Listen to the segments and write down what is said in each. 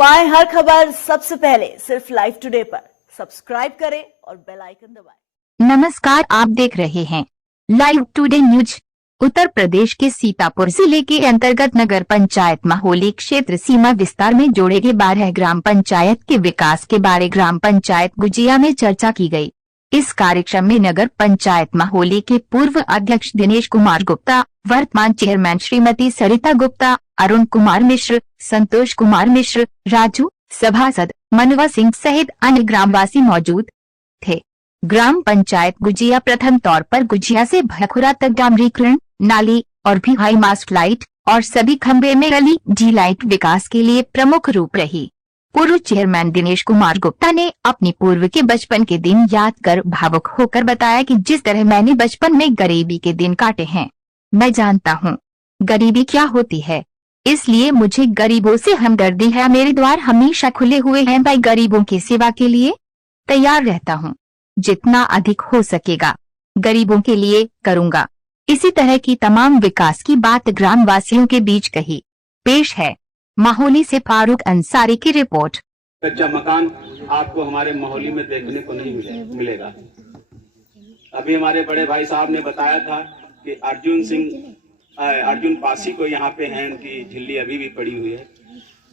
पाएं हर खबर सबसे पहले सिर्फ लाइव टुडे पर। सब्सक्राइब करें और बेल आइकन दबाएं। नमस्कार, आप देख रहे हैं live today news. Uttar Pradesh के सीतापुर जिले के अंतर्गत नगर पंचायत माहौली क्षेत्र सीमा विस्तार में जोड़े गए 12 ग्राम पंचायत के विकास के बारे ग्राम पंचायत गुजिया में चर्चा की गई। इस कार्यक्रम में नगर पंचायत माहौली के पूर्व अध्यक्ष दिनेश कुमार गुप्ता, वर्तमान चेयरमैन श्रीमती सरिता गुप्ता, अरुण कुमार मिश्र, संतोष कुमार मिश्र, राजू सभासद, मनवा सिंह सहित अन्य ग्रामवासी मौजूद थे। ग्राम पंचायत गुजिया प्रथम तौर पर गुजिया से भखुरा तक डामरीकरण, नाली और भी हाई मास्ट लाइट और सभी खंबे में LED लाइट विकास के लिए प्रमुख रूप रही। पूर्व चेयरमैन दिनेश कुमार गुप्ता ने अपनी पूर्व के बचपन के दिन याद कर भावुक होकर बताया कि जिस तरह मैंने बचपन में गरीबी के दिन काटे हैं, मैं जानता हूँ गरीबी क्या होती है, इसलिए मुझे गरीबों से हमदर्दी है। मेरे द्वार हमेशा खुले हुए हैं, मैं गरीबों की सेवा के लिए तैयार रहता हूँ। जितना अधिक हो सकेगा गरीबों के लिए करूँगा। इसी तरह की तमाम विकास की बात ग्राम वासियों के बीच कही। पेश है माहौली से फारूक अंसारी की रिपोर्ट। कच्चा मकान आपको हमारे माहौली में देखने को नहीं मिलेगा। अभी हमारे बड़े भाई साहब ने बताया था कि अर्जुन पासी को यहाँ पे हैं, उनकी झिल्ली अभी भी पड़ी हुई है।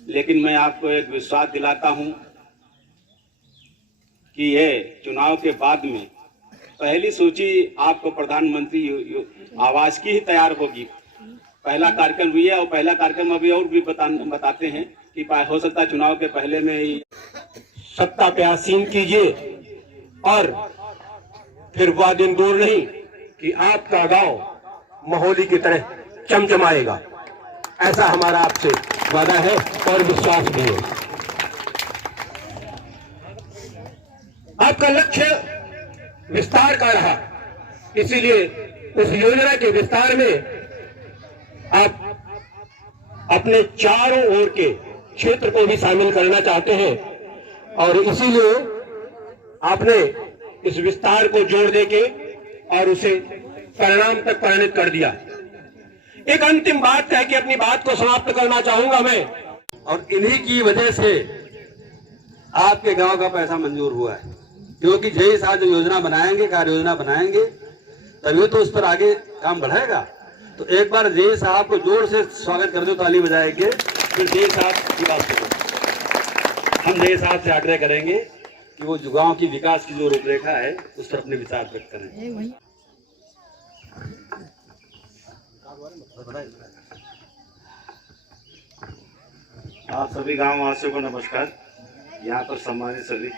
लेकिन मैं आपको एक विश्वास दिलाता हूँ कि ये चुनाव के बाद में पहली सूची आपको प्रधानमंत्री आवास की ही तैयार होगी। पहला कार्यक्रम हुई है और पहला कार्यक्रम अभी और भी बताते हैं कि हो सकता है चुनाव के पहले में ही सत्ता पे आसीन कीजिए और फिर वह दिन दूर नहीं कि आपका गांव माहौली की तरह चमचमाएगा। ऐसा हमारा आपसे वादा है और विश्वास भी है। आपका लक्ष्य विस्तार का रहा, इसीलिए उस योजना के विस्तार में आप अपने चारों ओर के क्षेत्र को भी शामिल करना चाहते हैं और इसीलिए आपने इस विस्तार को जोड़ देके और उसे परिणाम तक परिणत कर दिया। एक अंतिम बात है कि अपनी बात को समाप्त करना चाहूंगा मैं, और इन्हीं की वजह से आपके गांव का पैसा मंजूर हुआ है, क्योंकि जय साहब जो योजना बनाएंगे, कार्य योजना बनाएंगे, तभी तो उस पर आगे काम बढ़ेगा। तो एक बार जय साहब को जोर से स्वागत कर दो, ताली बजाए के फिर जय साहब की बात करो। हम जय साहब से आग्रह करेंगे कि वो जो गांव की विकास की जो रूपरेखा है उस पर अपने विचार व्यक्त करें। आप सभी गांव वासियों को नमस्कार। यहाँ पर सम्मानित सभी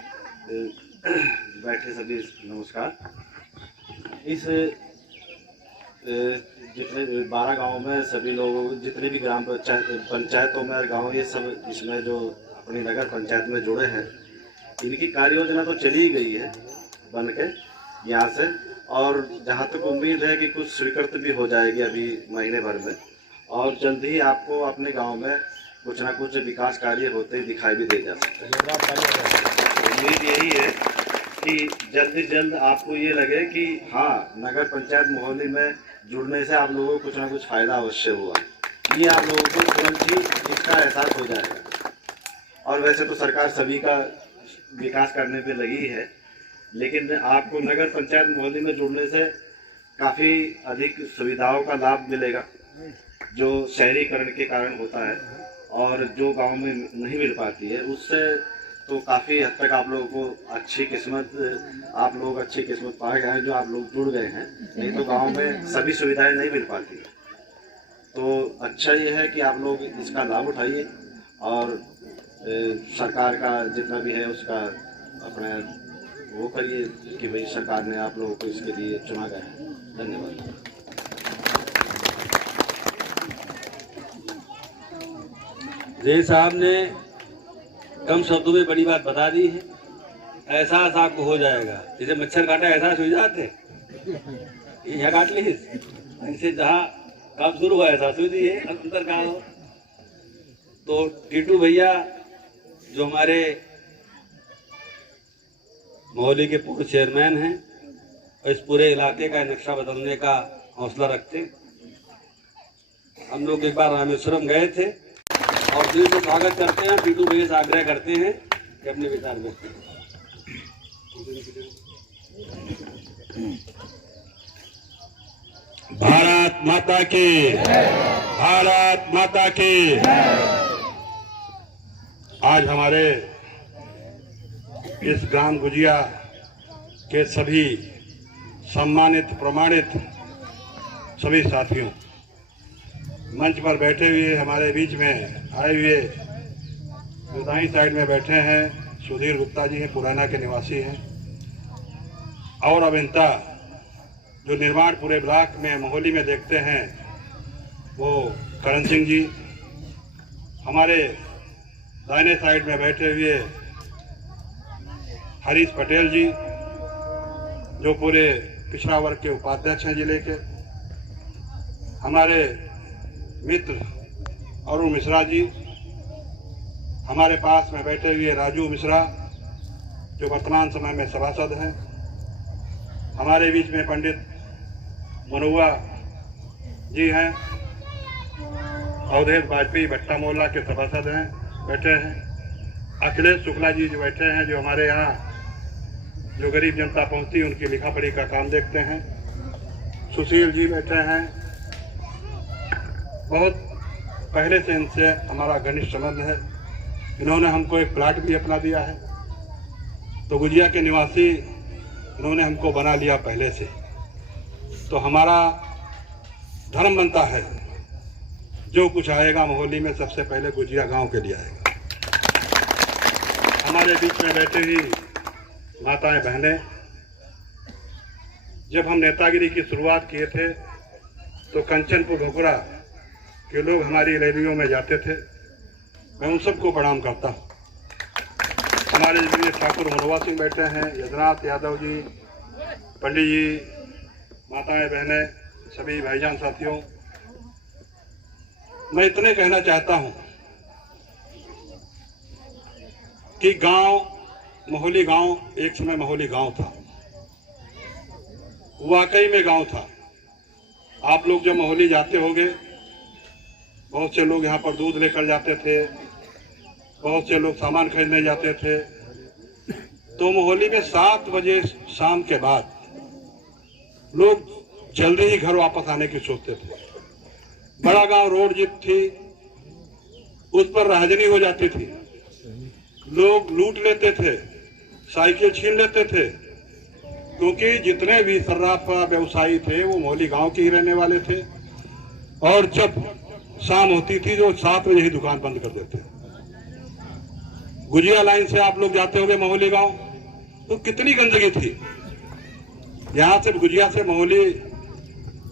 बैठे सभी नमस्कार। इस जितने 12 गांव में सभी लोग जितने भी ग्राम पंचायतों में और गांव ये सब इसमें जो अपनी नगर पंचायत में जुड़े हैं, इनकी कार्य योजना तो चली ही गई है बन के यहाँ से, और जहाँ तक उम्मीद है कि कुछ स्वीकृत भी हो जाएगी अभी महीने भर में, और जल्द ही आपको अपने गांव में कुछ ना कुछ विकास कार्य होते दिखाई भी दे जा सकते हैं। उम्मीद यही है कि जल्द से जल्द आपको ये लगे कि हाँ, नगर पंचायत माहौली में जुड़ने से आप लोगों को कुछ ना कुछ फायदा अवश्य हुआ। ये आप लोगों को तुरंत ही इसका एहसास हो जाएगा। और वैसे तो सरकार सभी का विकास करने पे लगी है, लेकिन आपको नगर पंचायत माहौली में जुड़ने से काफ़ी अधिक सुविधाओं का लाभ मिलेगा, जो शहरीकरण के कारण होता है और जो गाँव में नहीं मिल पाती है, उससे तो काफ़ी हद तक आप लोगों को अच्छी किस्मत पाए गए हैं जो आप लोग जुड़ गए हैं। नहीं तो गांव में सभी सुविधाएं नहीं मिल पाती। तो अच्छा ये है कि आप लोग इसका लाभ उठाइए और सरकार का जितना भी है उसका अपना वो करिए कि भाई सरकार ने आप लोगों को इसके लिए चुना गया है। धन्यवाद। जय साहब ने कम शब्दों में बड़ी बात बता दी है। एहसास आपको हो जाएगा, जैसे मच्छर काटा एहसास हो जाते यहाँ काट ली, ऐसे जहाँ काम शुरू हुआ एहसास हुई थी अंतर कहाँ हो। तो टीटू भैया जो हमारे माहौली के पूर्व चेयरमैन हैं और इस पूरे इलाके का नक्शा बदलने का हौसला रखते। हम लोग एक बार रामेश्वरम गए थे, और दिल से स्वागत करते हैं। पीटू भैया से आग्रह करते हैं कि अपने विचार व्यक्त करें। भारत माता की, भारत माता की। आज हमारे इस ग्राम गुजिया के सभी सम्मानित प्रमाणित सभी साथियों, मंच पर बैठे हुए हमारे बीच में आए हुए जो दाईं साइड में बैठे हैं सुधीर गुप्ता जी हैं, पुराना के निवासी हैं, और अभियंता जो निर्माण पूरे ब्लॉक में मोहाली में देखते हैं वो करण सिंह जी, हमारे दाहिने साइड में बैठे हुए हरीश पटेल जी जो पूरे पिछड़ा वर्ग के उपाध्यक्ष हैं जिले के, हमारे मित्र अरुण मिश्रा जी, हमारे पास में बैठे हुए राजू मिश्रा जो वर्तमान समय में सभासद हैं, हमारे बीच में पंडित मनुआ जी हैं, अवधेश वाजपेयी भट्टा मोहल्ला के सभासद हैं बैठे हैं, अखिलेश शुक्ला जी जो बैठे हैं, जो हमारे यहाँ जो गरीब जनता पहुंचती उनकी लिखा पढ़ी का काम देखते हैं, सुशील जी बैठे हैं। बहुत पहले से इनसे हमारा घनिष्ठ संबंध है। इन्होंने हमको एक प्लाट भी अपना दिया है, तो गुजिया के निवासी इन्होंने हमको बना लिया पहले से। तो हमारा धर्म बनता है जो कुछ आएगा मोहाली में सबसे पहले गुजिया गांव के लिए आएगा। हमारे बीच में बैठे ही माताएं बहनें, जब हम नेतागिरी की शुरुआत किए थे तो कंचनपुर ढोकरा के लोग हमारी रैलियों में जाते थे, मैं उन सबको प्रणाम करता हूँ। हमारे जिले ठाकुर मनोवा सिंह बैठे हैं, यजनाथ यादव जी, पंडित जी, माताएं बहनें, सभी भाईजान साथियों, मैं इतने कहना चाहता हूं कि मोहाली गांव एक समय मोहाली गांव था, वाकई में गांव था। आप लोग जब मोहाली जाते होंगे, बहुत से लोग यहाँ पर दूध लेकर जाते थे, बहुत से लोग सामान खरीदने जाते थे। तो मोहाली में 7 बजे शाम के बाद लोग जल्दी ही घर वापस आने की सोचते थे। बड़ा गांव रोड जित थी, उस पर राहजनी हो जाती थी, लोग लूट लेते थे, साइकिल छीन लेते थे, क्योंकि जितने भी सर्राफा व्यवसायी थे वो मोहाली गांव के ही रहने वाले थे। और जब शाम होती थी तो 7 बजे ही दुकान बंद कर देते। गुजिया लाइन से आप लोग जाते होंगे मोहाली गांव, तो कितनी गंदगी थी। यहाँ से गुजिया से मोहाली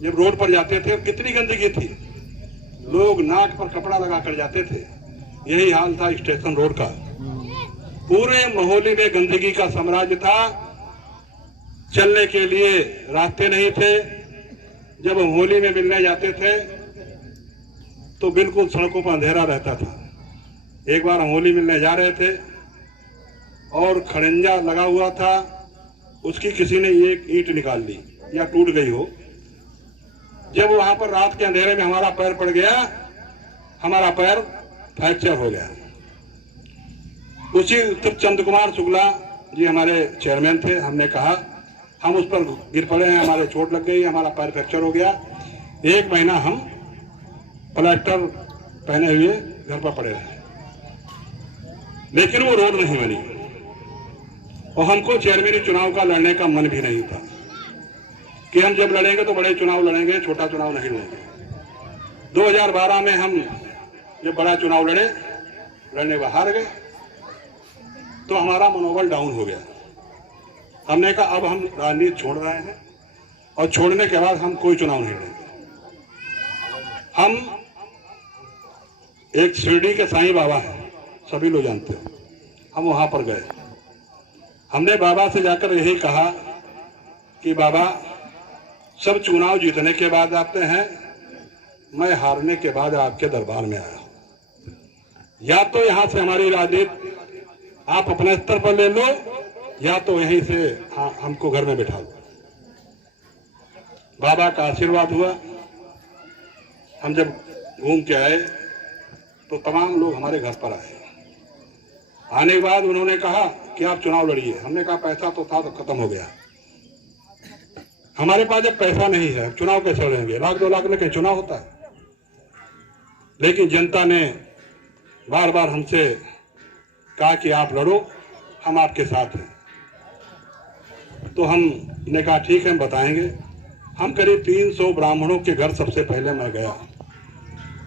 जब रोड पर जाते थे कितनी गंदगी थी, लोग नाक पर कपड़ा लगा कर जाते थे। यही हाल था स्टेशन रोड का। पूरे मोहाली में गंदगी का साम्राज्य था, चलने के लिए रास्ते नहीं थे। जब हम होली में मिलने जाते थे तो बिल्कुल सड़कों पर अंधेरा रहता था। एक बार हम होली मिलने जा रहे थे और खड़ंजा लगा हुआ था, उसकी किसी ने एक ईंट निकाल ली या टूट गई हो। जब वहां पर रात के अंधेरे में हमारा पैर पड़ गया, हमारा पैर फ्रैक्चर हो गया। उसी चंद्र कुमार शुक्ला जी हमारे चेयरमैन थे, हमने कहा हम उस पर गिर पड़े हैं, हमारे चोट लग गई, हमारा पैर फ्रैक्चर हो गया। 1 महीना हम प्लास्टर पहने हुए घर पर पड़े रहे, लेकिन वो रोड नहीं बनी। और हमको चेयरमैनी चुनाव का लड़ने का मन भी नहीं था कि हम जब लड़ेंगे तो बड़े चुनाव लड़ेंगे, छोटा चुनाव नहीं लड़ेंगे। 2012 में हम जब बड़ा चुनाव लड़ने वो हार गए, तो हमारा मनोबल डाउन हो गया। हमने कहा अब हम राजनीति छोड़ रहे हैं और छोड़ने के बाद हम कोई चुनाव नहीं लड़ेंगे। हम एक शिरडी के साईं बाबा हैं, सभी लोग जानते हो, हम वहां पर गए। हमने बाबा से जाकर यही कहा कि बाबा सब चुनाव जीतने के बाद आते हैं, मैं हारने के बाद आपके दरबार में आया हूं। या तो यहां से हमारी राजनीति आप अपने स्तर पर ले लो, या तो यहीं से हमको घर में बैठा दो। बाबा का आशीर्वाद हुआ। हम जब घूम के आए तो तमाम लोग हमारे घर पर आए। आने के बाद उन्होंने कहा कि आप चुनाव लड़िए। हमने कहा पैसा तो था, तो खत्म हो गया। हमारे पास जब पैसा नहीं है, चुनाव कैसे लड़ेंगे? 1-2 लाख में कहीं चुनाव होता है? लेकिन जनता ने बार बार हमसे कहा कि आप लड़ो, हम आपके साथ हैं। तो हमने कहा ठीक है, हम बताएंगे। हम करीब 300 ब्राह्मणों के घर सबसे पहले मैं गया।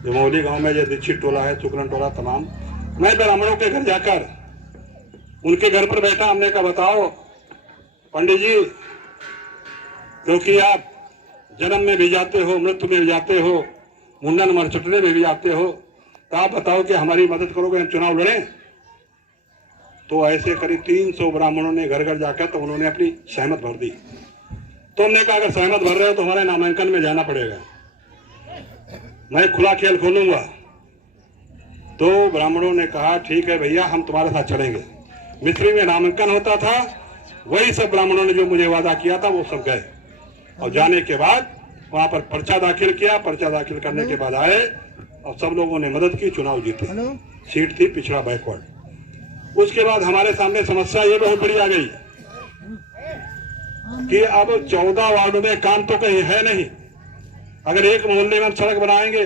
जो मोहली गांव में जो दीक्षित टोला है, शुक्लन टोला, तमाम, मैं ब्राह्मणों के घर जाकर उनके घर पर बैठा। हमने कहा बताओ पंडित जी, क्योंकि आप जन्म में भी जाते हो, मृत्यु में भी जाते हो, मुंडन मरचटने में भी जाते हो, तो आप बताओ कि हमारी मदद करोगे, हम चुनाव लड़ें? तो ऐसे करीब 300 ब्राह्मणों ने घर घर जाकर तो उन्होंने अपनी सहमत भर दी। तो हमने कहा अगर सहमत भर रहे हो तो हमारे नामांकन में जाना पड़ेगा, मैं खुला खेल खोलूंगा। तो ब्राह्मणों ने कहा ठीक है भैया, हम तुम्हारे साथ चलेंगे। मिस्त्री में नामांकन होता था, वही सब ब्राह्मणों ने जो मुझे वादा किया था वो सब गए। और जाने के बाद वहां पर पर्चा दाखिल किया। पर्चा दाखिल करने के बाद आए और सब लोगों ने मदद की, चुनाव जीते। सीट थी पिछड़ा बैकवर्ड। उसके बाद हमारे सामने समस्या ये बहुत बड़ी आ गई कि अब 14 वार्डों में काम तो कहीं है नहीं। अगर एक मोहल्ले में हम सड़क बनाएंगे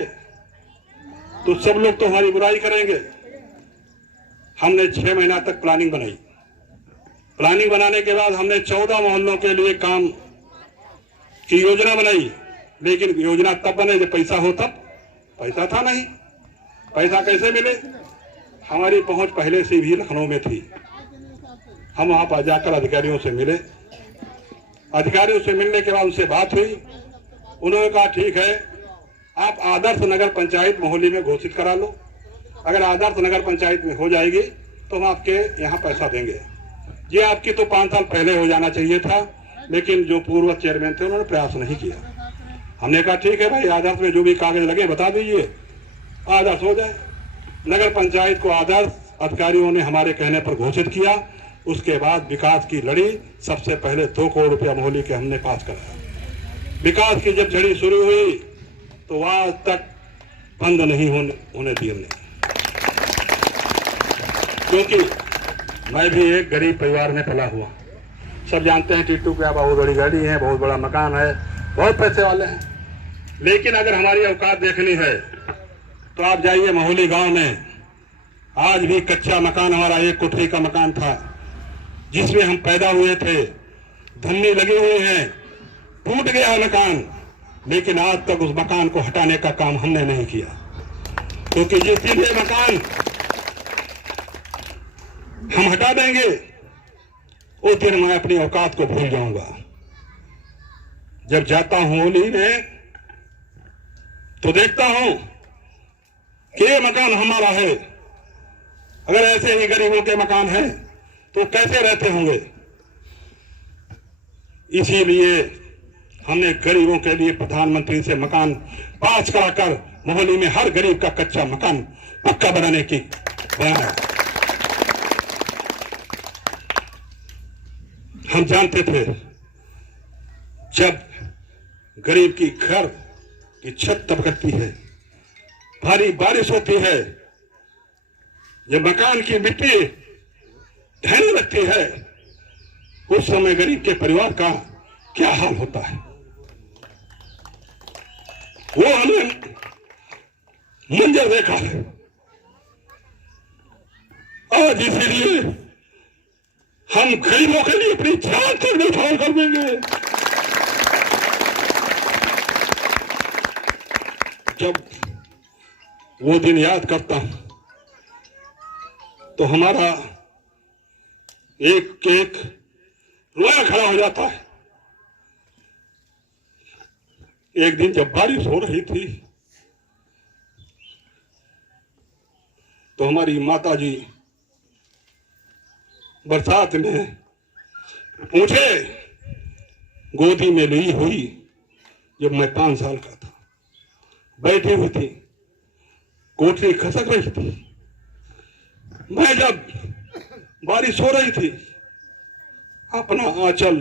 तो सब लोग तो हमारी बुराई करेंगे। हमने 6 महीना तक प्लानिंग बनाई। प्लानिंग बनाने के बाद हमने 14 मोहल्लों के लिए काम की योजना बनाई। लेकिन योजना तब बने जब पैसा हो, तब पैसा था नहीं। पैसा कैसे मिले? हमारी पहुंच पहले से भी लखनऊ में थी। हम वहां पर जाकर अधिकारियों से मिले। अधिकारियों से मिलने के बाद उनसे बात हुई। उन्होंने कहा ठीक है, आप आदर्श नगर पंचायत मोहल्ले में घोषित करा लो। अगर आदर्श नगर पंचायत में हो जाएगी तो हम आपके यहाँ पैसा देंगे। ये आपकी तो 5 साल पहले हो जाना चाहिए था, लेकिन जो पूर्व चेयरमैन थे उन्होंने प्रयास नहीं किया। हमने कहा ठीक है भाई, आदर्श में जो भी कागज लगे बता दीजिए, आदर्श हो जाए। नगर पंचायत को आदर्श अधिकारियों ने हमारे कहने पर घोषित किया। उसके बाद विकास की लड़ी सबसे पहले 2 करोड़ रुपया मोहल्ले के हमने पास कराया। विकास की जब झड़ी शुरू हुई तो आज तक बंद नहीं होने दी हमने, क्योंकि मैं भी एक गरीब परिवार में पला हुआ। सब जानते हैं टीटू क्या बहुत बड़ी गाड़ी है, बहुत बड़ा मकान है, बहुत पैसे वाले हैं। लेकिन अगर हमारी औकात देखनी है तो आप जाइए मोहली गांव में। आज भी कच्चा मकान हमारा 1 कोठरी का मकान था, जिसमें हम पैदा हुए थे। धन्नी लगी हुई है, टूट गया मकान, लेकिन आज तक उस मकान को हटाने का काम हमने नहीं किया। क्योंकि जिस दिन ये मकान हम हटा देंगे उस दिन मैं अपनी औकात को भूल जाऊंगा। जब जाता हूं होली में तो देखता हूं कि ये मकान हमारा है। अगर ऐसे ही गरीबों के मकान हैं तो कैसे रहते होंगे? इसीलिए हमने गरीबों के लिए प्रधानमंत्री से मकान पास कराकर मोहल्ले में हर गरीब का कच्चा मकान पक्का बनाने की बनाया। हम जानते थे जब गरीब की घर की छत तपकती है, भारी बारिश होती है, जब मकान की मिट्टी ढहने लगती है, उस समय गरीब के परिवार का क्या हाल होता है वो हमने मंजर देखा है। आज इसीलिए हम गरीबों के लिए अपनी जान तक न्यौछावर कर देंगे। जब वो दिन याद करता हूं तो हमारा एक एक रोया खड़ा हो जाता है। एक दिन जब बारिश हो रही थी तो हमारी माता जी बरसात में पूछे गोदी में ली हुई, जब मैं 5 साल का था, बैठी हुई थी, कोठरी खसक रही थी। मैं जब बारिश हो रही थी अपना आंचल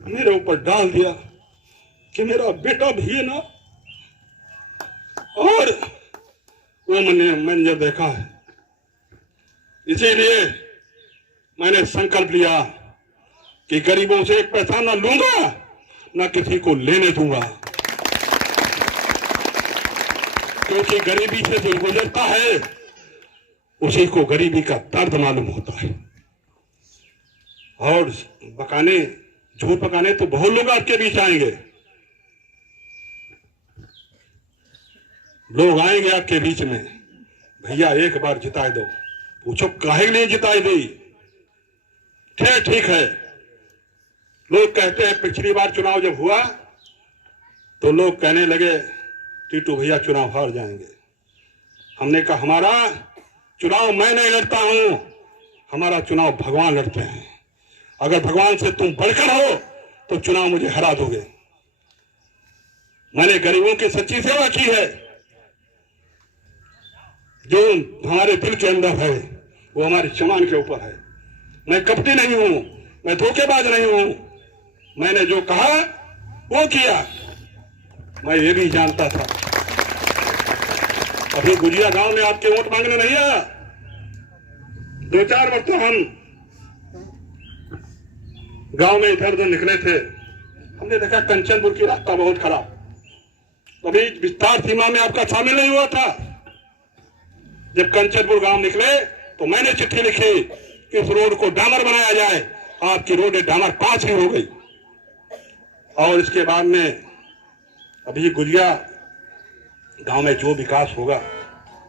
मेरे ऊपर डाल दिया कि मेरा बेटा भी है ना। और वो मंजर देखा है। इसीलिए मैंने संकल्प लिया कि गरीबों से एक पैसा न लूंगा न किसी को लेने दूंगा, क्योंकि गरीबी से जो गुजरता है उसी को गरीबी का दर्द मालूम होता है। और बकाने, झूठ पकाने तो बहुत लोग आपके बीच आएंगे, लोग आएंगे आपके बीच में, भैया एक बार जिताए दो। पूछो काहे के लिए जिताई दी? ठीक है। लोग कहते हैं पिछली बार चुनाव जब हुआ तो लोग कहने लगे टीटू भैया चुनाव हार जाएंगे। हमने कहा हमारा चुनाव मैं नहीं लड़ता हूं, हमारा चुनाव भगवान लड़ते हैं। अगर भगवान से तुम बढ़कर हो तो चुनाव मुझे हरा दोगे। मैंने गरीबों की सच्ची सेवा की है। जो हमारे दिल के अंदर है वो हमारे चमान के ऊपर है। मैं कपटी नहीं हूं, मैं धोखेबाज नहीं हूं। मैंने जो कहा वो किया। मैं ये भी जानता था अभी गुजिया गांव में आपके वोट मांगने नहीं आया। 2-4 बार तो हम गांव में इधर उधर निकले थे, हमने देखा कंचनपुर की रास्ता बहुत खराब। कभी विस्तार सीमा में आपका शामिल नहीं हुआ था। जब कंचनपुर गांव निकले तो मैंने चिट्ठी लिखी कि इस रोड को डामर बनाया जाए। आपकी रोड डामर 5 ही हो गई। और इसके बाद में अभी गुजिया गांव में जो विकास होगा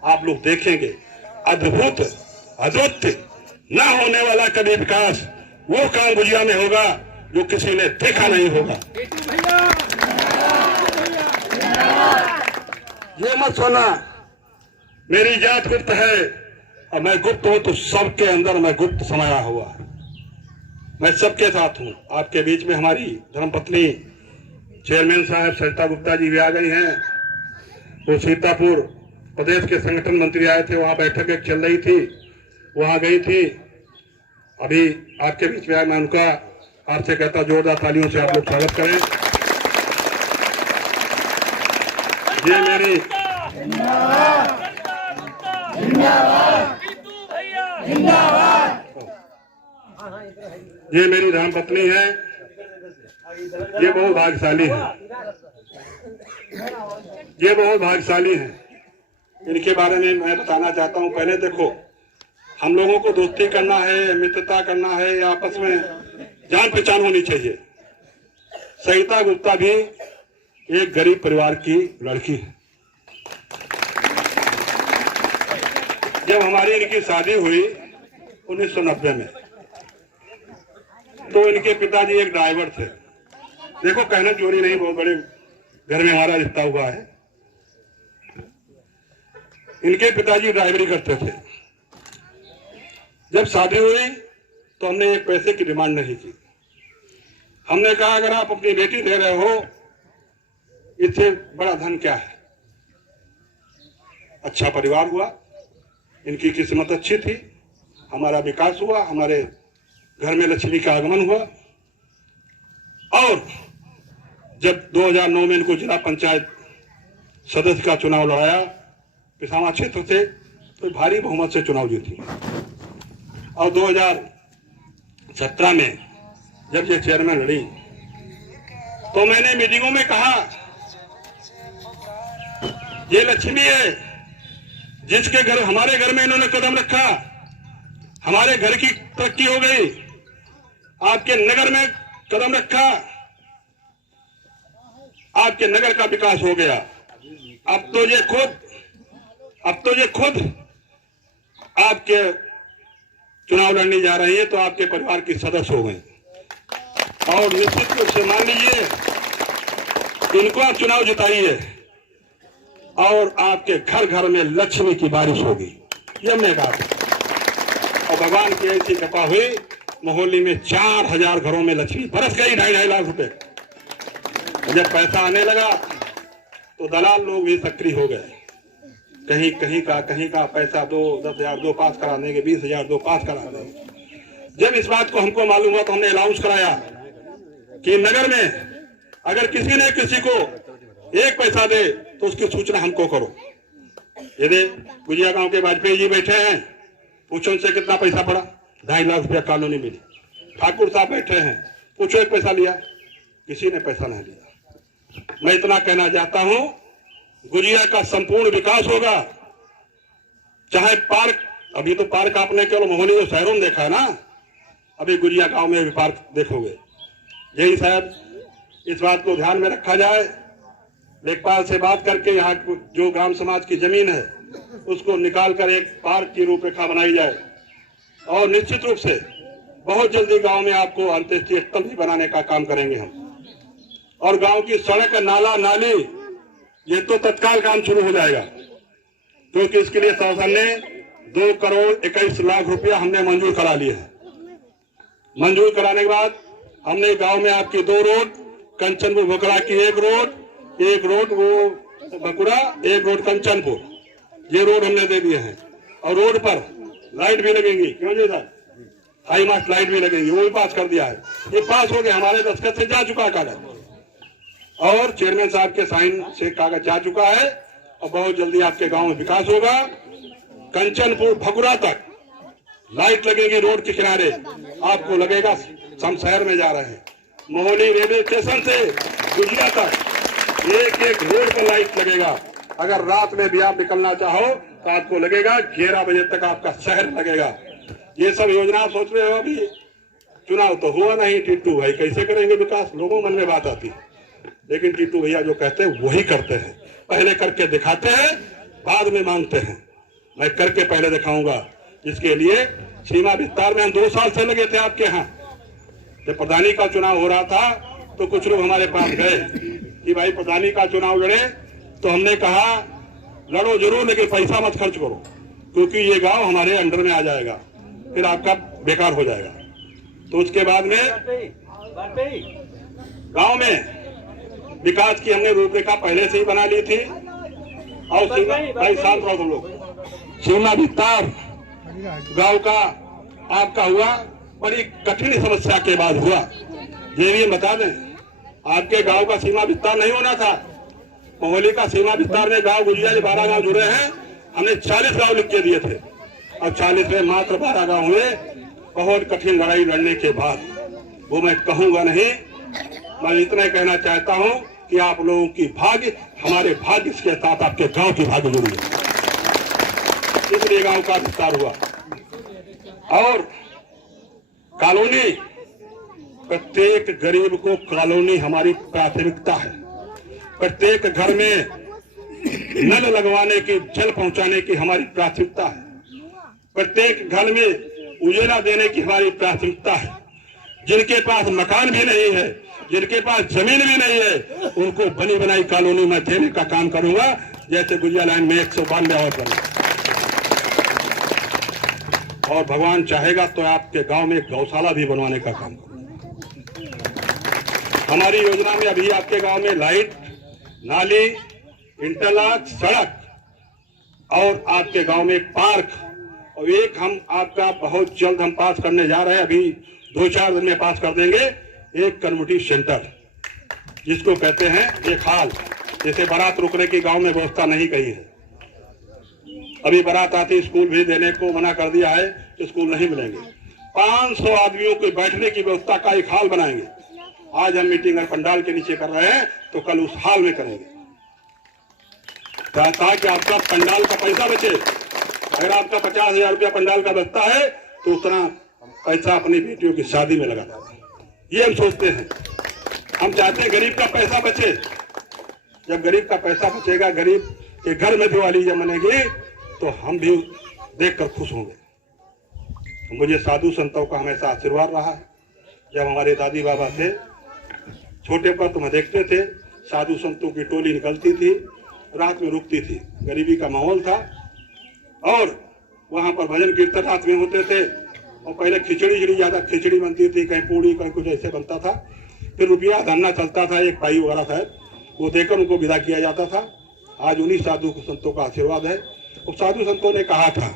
आप लोग देखेंगे, अद्भुत अद्वितीय ना होने वाला कभी विकास वो काम गुजिया में होगा जो किसी ने देखा नहीं होगा। ये मत सोना मेरी जात गुप्त है और मैं गुप्त हूं तो सबके अंदर मैं गुप्त समाया हुआ। मैं सबके साथ हूं। आपके बीच में हमारी धर्मपत्नी चेयरमैन साहब सरिता गुप्ता जी भी आ गई हैं। वो सीतापुर प्रदेश के संगठन मंत्री आए थे, वहां बैठक एक चल रही थी, वहां गई थी। अभी आपके बीच में आया, मैं उनका आपसे कहता जोरदार तालियों से आप लोग स्वागत करें। ये मेरी धर्मपत्नी है। ये बहुत भाग्यशाली है, ये बहुत भाग्यशाली है। इनके बारे में मैं बताना चाहता हूं। पहले देखो, हम लोगों को दोस्ती करना है, मित्रता करना है, या आपस में जान पहचान होनी चाहिए। सरिता गुप्ता भी एक गरीब परिवार की लड़की है। जब हमारी इनकी शादी हुई 1990 में, तो इनके पिताजी एक ड्राइवर थे। देखो कहना चोरी नहीं, बहुत बड़े घर में हमारा रिश्ता हुआ है। इनके पिताजी ड्राइवरी करते थे। जब शादी हुई तो हमने एक पैसे की डिमांड नहीं की। हमने कहा अगर आप अपनी बेटी दे रहे हो, इससे बड़ा धन क्या है। अच्छा परिवार हुआ, इनकी किस्मत अच्छी थी, हमारा विकास हुआ, हमारे घर में लक्ष्मी का आगमन हुआ। और जब 2009 में इनको जिला पंचायत सदस्य का चुनाव लड़ाया पिसामा क्षेत्र से, तो भारी बहुमत से चुनाव जीती। और 2017 में जब ये चेयरमैन लड़ी तो मैंने मीटिंगों में कहा ये लक्ष्मी है जिसके घर, हमारे घर में इन्होंने कदम रखा, हमारे घर की तरक्की हो गई। आपके नगर में कदम रखा, आपके नगर का विकास हो गया। अब तो ये खुद आपके चुनाव लड़ने जा रही है, तो आपके परिवार की सदस्य हो गए। और निश्चित रूप से मान लीजिए इनको आप चुनाव जिताइए और आपके घर घर में लक्ष्मी की बारिश होगी, ये हमने कहा। और भगवान की ऐसी कृपा हुई, मोहल्ले में 4000 घरों में लक्ष्मी बरस गई, 2.5 लाख रुपए। जब पैसा आने लगा तो दलाल लोग भी सक्रिय हो गए। कहीं का पैसा दो, 10,000 दो, पास करा देंगे, 20,000 दो, पास करा देंगे। जब इस बात को हमको मालूम हुआ तो हमने अनाउंस कराया कि नगर में अगर किसी ने किसी को 1 पैसा दे तो उसकी सूचना हमको करो। ये गुजिया गांव के वाजपेयी जी बैठे हैं, पूछो उनसे कितना पैसा पड़ा, 2.5 लाख रुपया कॉलोनी मिली। ठाकुर साहब बैठे हैं, पूछो एक पैसा लिया, किसी ने पैसा नहीं लिया। मैं इतना कहना चाहता हूं, गुजिया का संपूर्ण विकास होगा। चाहे पार्क, अभी तो पार्क आपने केवल मोहनी और शहरों में देखा है ना, अभी गुजिया गांव में भी पार्क देखोगे। यही शायद इस बात को ध्यान में रखा जाए, लेखपाल से बात करके यहाँ जो ग्राम समाज की जमीन है उसको निकाल कर एक पार्क की रूपरेखा बनाई जाए। और निश्चित रूप से बहुत जल्दी गांव में आपको अंत्येष्टि स्थल भी बनाने का काम करेंगे हम। और गांव की सड़क, नाला, नाली, ये तो तत्काल काम शुरू हो जाएगा, क्योंकि इसके लिए शासन ने 2,21,00,000 रुपया हमने मंजूर करा लिए हैं। मंजूर कराने के बाद हमने गांव में आपकी 2 रोड, कंचनपुर भोकड़ा की एक रोड वो बकुड़ा, एक रोड कंचनपुर, ये रोड हमने दे दिए हैं। और रोड पर लाइट भी लगेंगी, क्यों जी साहब, हाई मास्ट लाइट भी लगेंगी, वो भी पास कर दिया है। ये पास हो गया, हमारे दस्तखत से जा चुका है कागज, और चेयरमैन साहब के साइन से कागज जा चुका है। और बहुत जल्दी आपके गांव में विकास होगा। कंचनपुर भकुरा तक लाइट लगेगी रोड के किनारे, आपको लगेगा हम शहर में जा रहे हैं। मोहनी रेलवे स्टेशन से गुजिया तक एक रोड पर लाइट लगेगा। अगर रात में भी आप निकलना चाहो तो आपको लगेगा 11 बजे तक आपका शहर लगेगा। ये सब योजना सोच रहे हो, अभी चुनाव तो हुआ नहीं। टिट्टू भाई कैसे करेंगे विकास, लोगों मन में बात आती है, लेकिन टिट्टू भैया जो कहते हैं वही करते हैं। पहले करके दिखाते हैं, बाद में मांगते हैं। मैं करके पहले दिखाऊंगा। इसके लिए सीमा विस्तार में हम 2 साल से लगे थे आपके यहाँ। जब प्रधानी का चुनाव हो रहा था तो कुछ लोग हमारे पास गए कि भाई प्रधानी का चुनाव लड़े, तो हमने कहा लड़ो जरूर, लेकिन पैसा मत खर्च करो, क्योंकि ये गांव हमारे अंडर में आ जाएगा, फिर आपका बेकार हो जाएगा। तो उसके बाद में गांव में विकास की हमने रूपरेखा पहले से ही बना ली थी। और भाई शांत रहो तुम लोग। सीमा विस्तार गांव का आपका हुआ, बड़ी कठिन समस्या के बाद हुआ। ये भी बता दें, आपके गांव का सीमा विस्तार नहीं होना था। मोहली का सीमा विस्तार में गांव गुजिया 12 गांव जुड़े हैं, हमने 40 गांव लिख के दिए थे। अब 40 में मात्र 12 गांव हुए। बहुत कठिन लड़ाई लड़ने के बाद, वो मैं कहूंगा नहीं, मैं इतना कहना चाहता हूं कि आप लोगों की भाग्य हमारे भाग्य के साथ आपके गांव की भाग्य जुड़ी है, इसलिए गांव का विस्तार हुआ। और कॉलोनी, प्रत्येक गरीब को कॉलोनी हमारी प्राथमिकता है। प्रत्येक घर में नल लगवाने की, जल पहुंचाने की हमारी प्राथमिकता है। प्रत्येक घर में उजाला देने की हमारी प्राथमिकता है। जिनके पास मकान भी नहीं है, जिनके पास जमीन भी नहीं है, उनको बनी बनाई कॉलोनी में देने का काम करूंगा, जैसे गुजिया लाइन में 192 और बने। और भगवान चाहेगा तो आपके गांव में गौशाला भी बनवाने का काम करूंगा। हमारी योजना में अभी आपके गांव में लाइट, नाली, इंटरलॉक, सड़क, और आपके गांव में एक पार्क, और एक हम आपका बहुत जल्द हम पास करने जा रहे हैं, अभी 2-4 दिन में पास कर देंगे, एक कम्युनिटी सेंटर, जिसको कहते हैं एक हाल। जैसे बारात रुकने की गांव में व्यवस्था नहीं कही है, अभी बारात आती, स्कूल भी देने को मना कर दिया है, तो स्कूल नहीं मिलेंगे। 500 आदमियों के बैठने की व्यवस्था का एक हाल बनाएंगे। आज हम मीटिंग पंडाल के नीचे कर रहे हैं, तो कल उस हाल में करेंगे, ताकि आपका पंडाल का पैसा बचे। अगर आपका 50,000 रुपया पंडाल का बचता है, तो उतना पैसा अपनी बेटियों की शादी में लगा देते हैं। ये हम सोचते हैं, हम चाहते हैं गरीब का पैसा बचे। जब गरीब का पैसा बचेगा, गरीब के घर में दिवाली जब मनेगी, तो हम भी देखकर खुश होंगे। तो मुझे साधु संतों का हमेशा आशीर्वाद रहा है। जब हमारे दादी बाबा थे छोटे पर, तो मैं देखते थे साधु संतों की टोली निकलती थी, रात में रुकती थी, गरीबी का माहौल था, और वहां पर भजन कीर्तन रात में होते थे। और पहले खिचड़ी ज्यादा खिचड़ी बनती थी, कहीं पूड़ी, कहीं कुछ ऐसे बनता था। फिर रुपया धरना चलता था, एक पाई वगैरह था, वो देकर उनको विदा किया जाता था। आज उन्हीं साधु संतों का आशीर्वाद है। और साधु संतों ने कहा था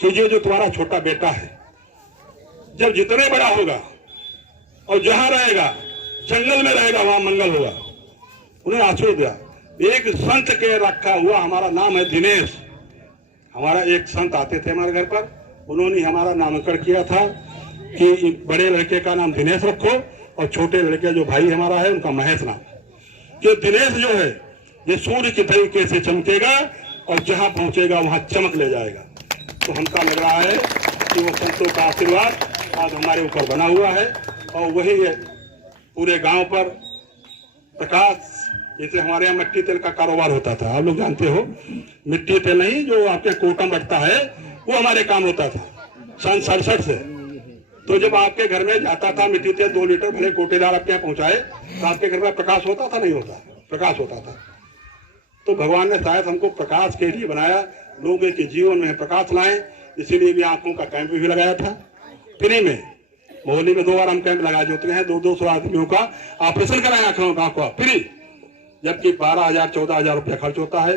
कि ये जो तुम्हारा छोटा बेटा है, जब जितने बड़ा होगा और जहां रहेगा, जंगल में रहेगा, वहां मंगल होगा। उन्हें आशीर्वाद दिया। एक संत के रखा हुआ हमारा नाम है दिनेश। हमारा एक संत आते थे हमारे घर पर, उन्होंने हमारा नामकरण किया था कि बड़े लड़के का नाम दिनेश रखो और छोटे लड़के जो भाई हमारा है उनका महेश नाम। कि दिनेश जो है ये सूर्य की तरीके से चमकेगा और जहां पहुंचेगा वहां चमक ले जाएगा। तो हमका लग रहा है कि वो संतों का आशीर्वाद आज हमारे ऊपर बना हुआ है और वही पूरे गांव पर प्रकाश। जैसे हमारे यहाँ मिट्टी तेल का कारोबार होता था, आप लोग जानते हो, मिट्टी तेल नहीं जो आपके कोटम रखता है वो हमारे काम होता था सन 67 से। तो जब आपके घर में जाता था मिट्टी तेल 2 लीटर भले कोटेदार आपके यहाँ पहुंचाए तो आपके घर में प्रकाश होता था नहीं होता? प्रकाश होता था। तो भगवान ने शायद हमको प्रकाश के लिए बनाया, लोगों के जीवन में प्रकाश लाए, इसीलिए भी आंखों का कैंप भी लगाया था फ्री में। मोहल्ले में 2 बार हम कैंप लगा चुके हैं, 200 आदमियों का ऑपरेशन कराए आंखों का फ्री, जबकि 12,000 14,000 रुपया खर्च होता है।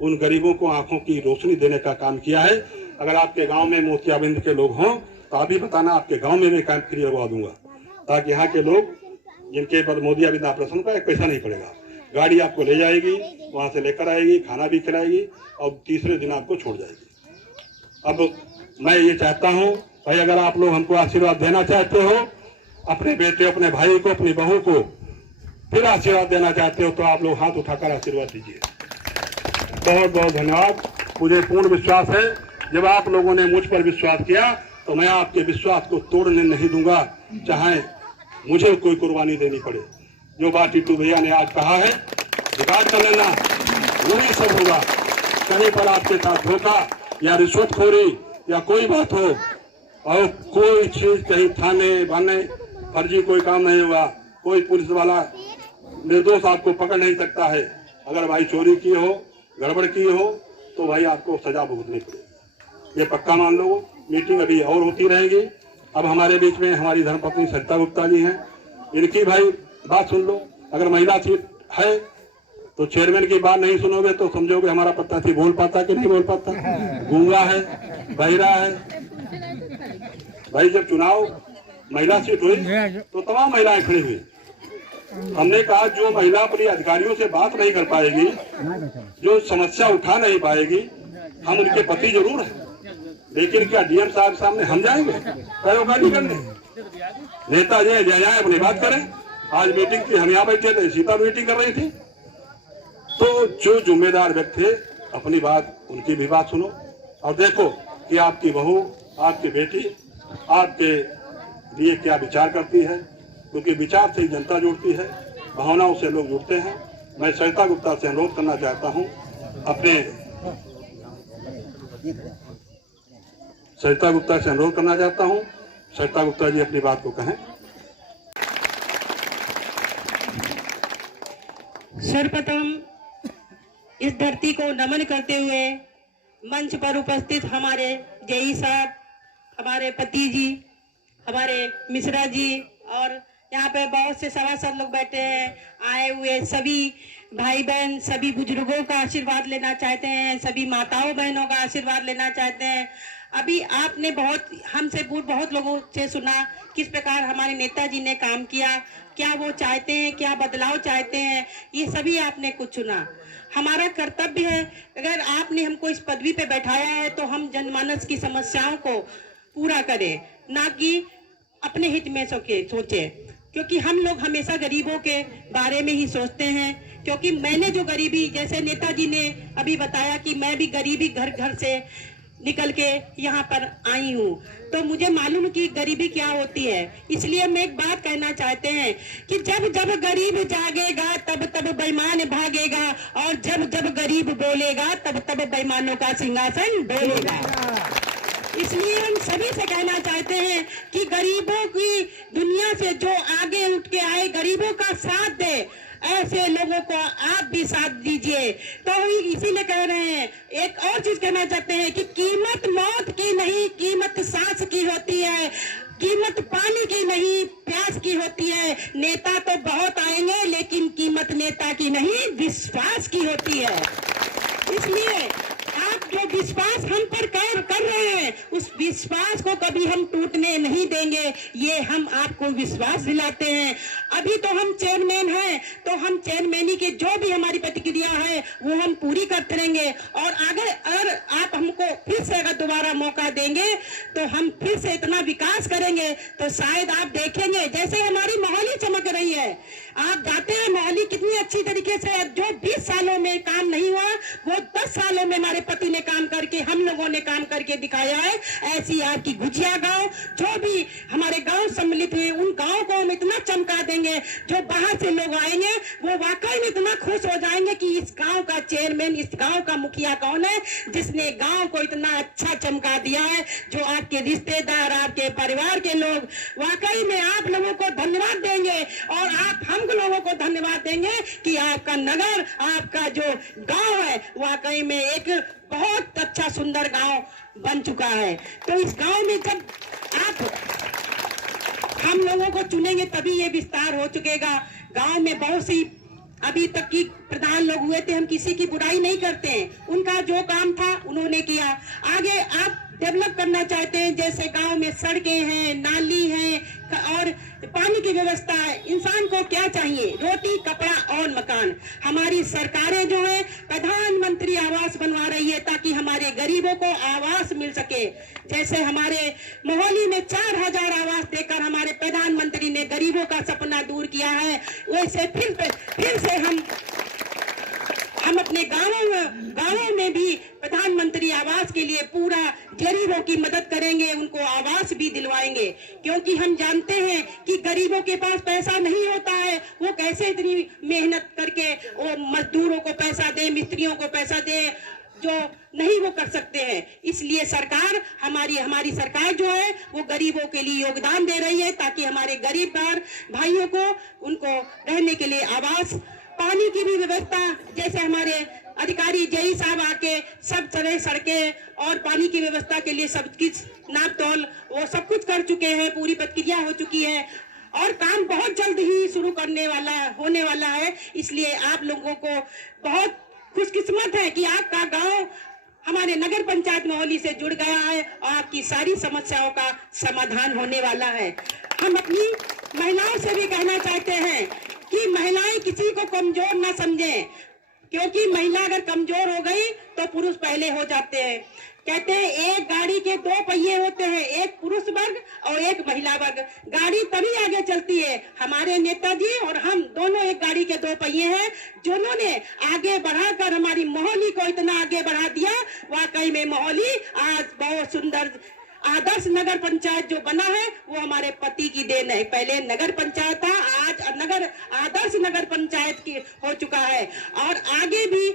उन गरीबों को आंखों की रोशनी देने का काम किया है। अगर आपके गांव में मोतियाबिंद के लोग हों तो आप भी बताना, आपके गांव में मैं कैंप फ्री लगवा दूंगा, ताकि यहाँ के लोग जिनके पर मोतियाबिंद ऑपरेशन का एक पैसा नहीं पड़ेगा, गाड़ी आपको ले जाएगी, वहां से लेकर आएगी, खाना भी खिलाएगी और तीसरे दिन आपको छोड़ जाएगी। अब मैं ये चाहता हूँ भाई, अगर आप लोग हमको आशीर्वाद देना चाहते हो, अपने बेटे अपने भाई को अपनी बहू को फिर आशीर्वाद देना चाहते हो तो आप लोग हाथ उठाकर आशीर्वाद दीजिए। बहुत बहुत धन्यवाद। मुझे पूर्ण विश्वास है जब आप लोगों ने मुझ पर विश्वास किया तो मैं आपके विश्वास को तोड़ने नहीं दूंगा, चाहे मुझे कोई कुर्बानी देनी पड़े। जो बात टीटू भैया ने आज कहा है, रिकॉर्ड कर लेना, वही सब होगा। कहीं पर आपके साथ धोखा या रिश्वतखोरी या कोई बात हो और कोई चीज कहीं थाने बाने फर्जी कोई काम नहीं हुआ, कोई पुलिस वाला निर्दोष आपको पकड़ नहीं सकता है। अगर भाई चोरी की हो, गड़बड़ की हो तो भाई आपको सजा भुगतनी पड़ेगी, ये पक्का मान लो। मीटिंग अभी और होती रहेगी। अब हमारे बीच में हमारी धर्मपत्नी सरिता गुप्ता जी हैं, इनकी भाई बात सुन लो। अगर महिला सीट है तो चेयरमैन की बात नहीं सुनोगे तो समझोगे हमारा प्रत्याशी बोल पाता कि नहीं बोल पाता, गूंगा है, बहिरा है। भाई जब चुनाव महिला सीट हुई तो तमाम महिलाएं खड़ी हुई। हमने कहा जो महिला अपनी अधिकारियों से बात नहीं कर पाएगी, जो समस्या उठा नहीं पाएगी, हम उनके पति जरूर हैं, लेकिन क्या डीएम साहब सामने हम जाएंगे पैरोकारी करने? नेता जय जाए अपनी बात करें। आज मीटिंग थी, हम यहाँ बैठे थे, सीता मीटिंग कर रही थी। तो जो जिम्मेदार व्यक्ति थे अपनी बात, उनकी भी बात सुनो और देखो कि आपकी बहू, आपकी बेटी आपके लिए क्या विचार करती है, क्योंकि विचार से ही जनता जुड़ती है, भावनाओं से लोग जुड़ते हैं। मैं सरिता गुप्ता से अनुरोध करना चाहता हूं, सरिता गुप्ता जी अपनी बात को कहें। सर्वप्रथम इस धरती को नमन करते हुए मंच पर उपस्थित हमारे जेई साहब, हमारे पति जी, हमारे मिश्रा जी और यहाँ पे बहुत से सभासद लोग बैठे हैं, आए हुए सभी भाई बहन, सभी बुजुर्गों का आशीर्वाद लेना चाहते हैं, सभी माताओं बहनों का आशीर्वाद लेना चाहते हैं। अभी आपने बहुत लोगों से सुना किस प्रकार हमारे नेताजी ने काम किया, क्या वो चाहते हैं, क्या बदलाव चाहते हैं, ये सभी आपने कुछ सुना। हमारा कर्तव्य है, अगर आपने हमको इस पदवी पे बैठाया है तो हम जनमानस की समस्याओं को पूरा करें, ना कि अपने हित में सोचे, क्योंकि हम लोग हमेशा गरीबों के बारे में ही सोचते हैं। क्योंकि मैंने जो गरीबी, जैसे नेताजी ने अभी बताया कि मैं भी गरीबी घर से निकल के यहाँ पर आई हूँ, तो मुझे मालूम कि गरीबी क्या होती है। इसलिए मैं एक बात कहना चाहते हैं कि जब जब गरीब जागेगा तब तब बेईमान भागेगा, और जब जब गरीब बोलेगा तब तब बेईमानों का सिंहासन डोलेगा। इसलिए हम सभी से कहना चाहते हैं कि गरीबों की दुनिया से जो आगे उठ के आए, गरीबों का साथ दे, ऐसे लोगों को आप भी साथ दीजिए। तो इसीलिए कह रहे हैं, एक और चीज कहना चाहते हैं कि कीमत मौत की नहीं, कीमत सांस की होती है, कीमत पानी की नहीं, प्यास की होती है। नेता तो बहुत आएंगे, लेकिन कीमत नेता की नहीं, विश्वास की होती है। इसलिए आप जो विश्वास हम पर कर रहे हैं उस विश्वास को कभी हम टूटने नहीं देंगे, ये हम आपको विश्वास दिलाते हैं। अभी तो हम चेयरमैन हैं, तो हम चेयरमैनी की जो भी हमारी प्रतिक्रिया है वो हम पूरी करते रहेंगे, और आगे अगर आप हमको फिर से अगर दोबारा मौका देंगे तो हम फिर से इतना विकास करेंगे। तो शायद आप देखेंगे जैसे हमारी मोहाली चमक रही है, आप जाते हैं मोहाली कितनी अच्छी तरीके से, जो 20 सालों में काम नहीं हुआ वो 10 सालों में हमारे पति ने काम करके, हम लोगों ने काम करके दिखाया है। ऐसी आपकी गुजिया गांव, जो भी हमारे गांव सम्मिलित हुए उन गांव को हम इतना चमका देंगे, जो बाहर से लोग आएंगे वो वाकई में इतना खुश हो जाएंगे कि इस गांव का चेयरमैन, इस गांव का मुखिया कौन है जिसने गांव को इतना अच्छा चमका दिया है। जो आपके रिश्तेदार, आपके परिवार के लोग वाकई में आप लोगों को धन्यवाद देंगे, और आप हम लोगों को धन्यवाद देंगे कि आपका नगर, आपका जो गांव है वाकई में एक बहुत अच्छा सुंदर गांव बन चुका है। तो इस गांव में जब आप हम लोगों को चुनेंगे तभी ये विस्तार हो चुकेगा। गांव में बहुत सी अभी तक की प्रधान लोग हुए थे, हम किसी की बुराई नहीं करते हैं, उनका जो काम था उन्होंने किया। आगे आप डेवलप करना चाहते हैं, जैसे गांव में सड़कें हैं, नाली है और पानी की व्यवस्था है। इंसान को क्या चाहिए? रोटी, कपड़ा और मकान। हमारी सरकारें जो है प्रधानमंत्री आवास बनवा रही है ताकि हमारे गरीबों को आवास मिल सके। जैसे हमारे मोहाली में 4000 आवास देकर हमारे प्रधानमंत्री ने गरीबों का सपना दूर किया है, वैसे फिर से हम अपने गांवों में भी प्रधानमंत्री आवास के लिए पूरा गरीबों की मदद करेंगे, उनको आवास भी दिलवाएंगे। क्योंकि हम जानते हैं कि गरीबों के पास पैसा नहीं होता है, वो कैसे इतनी मेहनत करके वो मजदूरों को पैसा दे, मिस्त्रियों को पैसा दे, जो नहीं वो कर सकते हैं। इसलिए सरकार हमारी सरकार जो है वो गरीबों के लिए योगदान दे रही है ताकि हमारे गरीब भाइयों को उनको रहने के लिए आवास, पानी की भी व्यवस्था, जैसे हमारे अधिकारी जेई साहब आके सब तरह सड़कें और पानी की व्यवस्था के लिए सब कुछ नाप तोल वो सब कुछ कर चुके हैं, पूरी प्रक्रिया हो चुकी है और काम बहुत जल्द ही शुरू होने वाला है। इसलिए आप लोगों को बहुत खुशकिस्मत है कि आपका गांव हमारे नगर पंचायत मोहाली से जुड़ गया है और आपकी सारी समस्याओं का समाधान होने वाला है। हम अपनी महिलाओं से भी कहना चाहते हैं कि महिलाएं किसी को कमजोर ना समझें, क्योंकि महिला अगर कमजोर हो गई तो पुरुष पहले हो जाते हैं। कहते हैं एक गाड़ी के 2 पहिए होते हैं, एक पुरुष वर्ग और एक महिला वर्ग। गाड़ी तभी आगे चलती है। हमारे नेताजी और हम दोनों एक गाड़ी के 2 पहिए हैं, जिन्होंने आगे बढ़ाकर हमारी मोहाली को इतना आगे बढ़ा दिया। वाकई में मोहाली आज बहुत सुंदर आदर्श नगर पंचायत जो बना है वो हमारे पति की देन है। पहले नगर पंचायत था, आज आदर्श नगर पंचायत की हो चुका है और आगे भी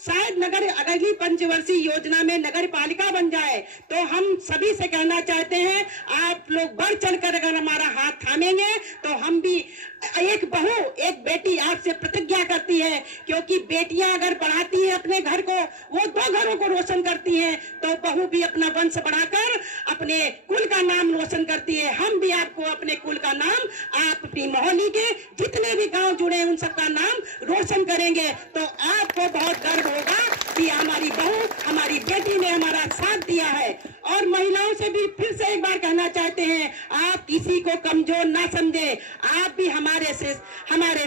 शायद अगली पंचवर्षीय योजना में नगर पालिका बन जाए। तो हम सभी से कहना चाहते हैं, आप लोग बढ़ चढ़कर अगर हमारा हाथ थामेंगे तो हम भी एक बहू, एक बेटी आपसे प्रतिज्ञा करती है, क्योंकि बेटियां अगर बढ़ाती हैं अपने घर को, वो 2 घरों को रोशन करती हैं, तो बहू भी अपना वंश बढ़ाकर अपने कुल का नाम रोशन करती है। हम भी आपको अपने कुल का नाम, आप अपनी मोहाली के जितने भी गांव जुड़े हैं उन सबका नाम रोशन करेंगे। तो आपको बहुत गर्व होगा कि हमारी बहू, हमारी बेटी ने हमारा साथ दिया है। और महिलाओं से भी फिर से एक बार कहना चाहते हैं, आप किसी को कमजोर ना समझे, आप भी हमारे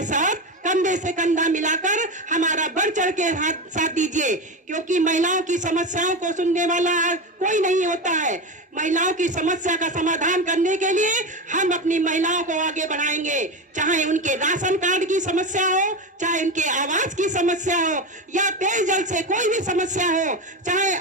साथ कंधे से कंधा मिलाकर हमारा बढ़ चढ़ के साथ दीजिए, क्योंकि महिलाओं की समस्याओं को सुनने वाला कोई नहीं होता है। महिलाओं की समस्या का समाधान करने के लिए हम अपनी महिलाओं को आगे बढ़ाएंगे, चाहे उनके राशन कार्ड की समस्या हो, चाहे उनके आवास की समस्या हो, या पेयजल से कोई भी समस्या हो, चाहे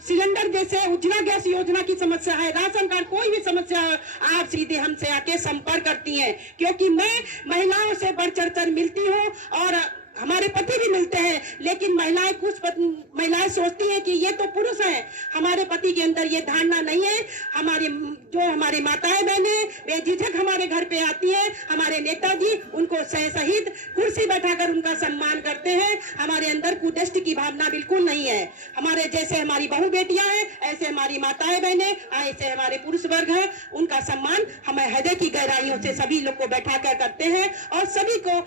सिलेंडर जैसे उज्ज्वला गैस योजना की समस्या है, राशन कार्ड कोई भी समस्या हो, आप सीधे हमसे आके संपर्क करती हैं, क्योंकि मैं महिलाओं से बढ़ चढ़ मिलती हूँ और हमारे पति भी मिलते हैं। लेकिन महिलाएं सोचती हैं कि ये तो पुरुष हैं, हमारे पति के अंदर ये धारणा नहीं है। हमारी माताएं बहनें बेझिझक हमारे घर पे आती हैं, हमारे नेताजी उनको सहित कुर्सी बैठाकर उनका सम्मान करते हैं। हमारे अंदर कुदृष्ट की भावना बिल्कुल नहीं है। हमारे जैसे हमारी बहू बेटियां हैं, ऐसे हमारी माताएं बहनें, ऐसे हमारे पुरुष वर्ग हैं, उनका सम्मान हमें हृदय की गहराइयों से सभी लोग को बैठा कर करते हैं। और सभी को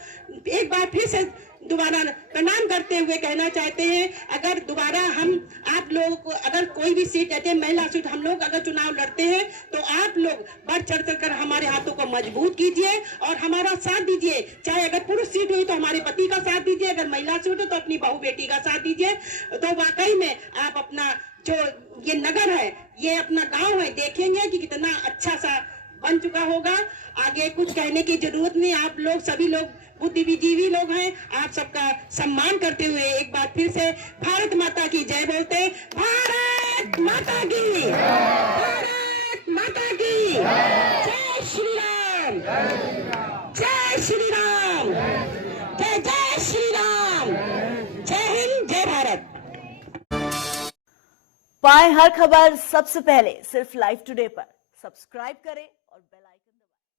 एक बार फिर से दोबारा प्रणाम करते हुए कहना चाहते हैं, अगर दोबारा हम आप लोगों को अगर कोई भी सीट ऐसे महिला सीट हम लोग अगर चुनाव लड़ते हैं तो आप लोग बढ़ चढ़ कर हमारे हाथों को मजबूत कीजिए और हमारा साथ दीजिए। चाहे अगर पुरुष सीट हुई तो हमारे पति का साथ दीजिए, अगर महिला सीट हो तो अपनी बहू बेटी का साथ दीजिए। तो वाकई में आप अपना जो ये नगर है, ये अपना गाँव है, देखेंगे कि कितना अच्छा सा बन चुका होगा। आगे कुछ कहने की जरूरत नहीं, आप लोग सभी लोग बुद्धिजीवी लोग हैं। आप सबका सम्मान करते हुए एक बार फिर से भारत माता की जय बोलते हैं। भारत माता की, भारत माता की जय श्री राम, जय श्री राम, जय जय श्री राम, जय हिंद, जय भारत। पाएं हर खबर सबसे पहले सिर्फ लाइव टुडे पर। सब्सक्राइब करें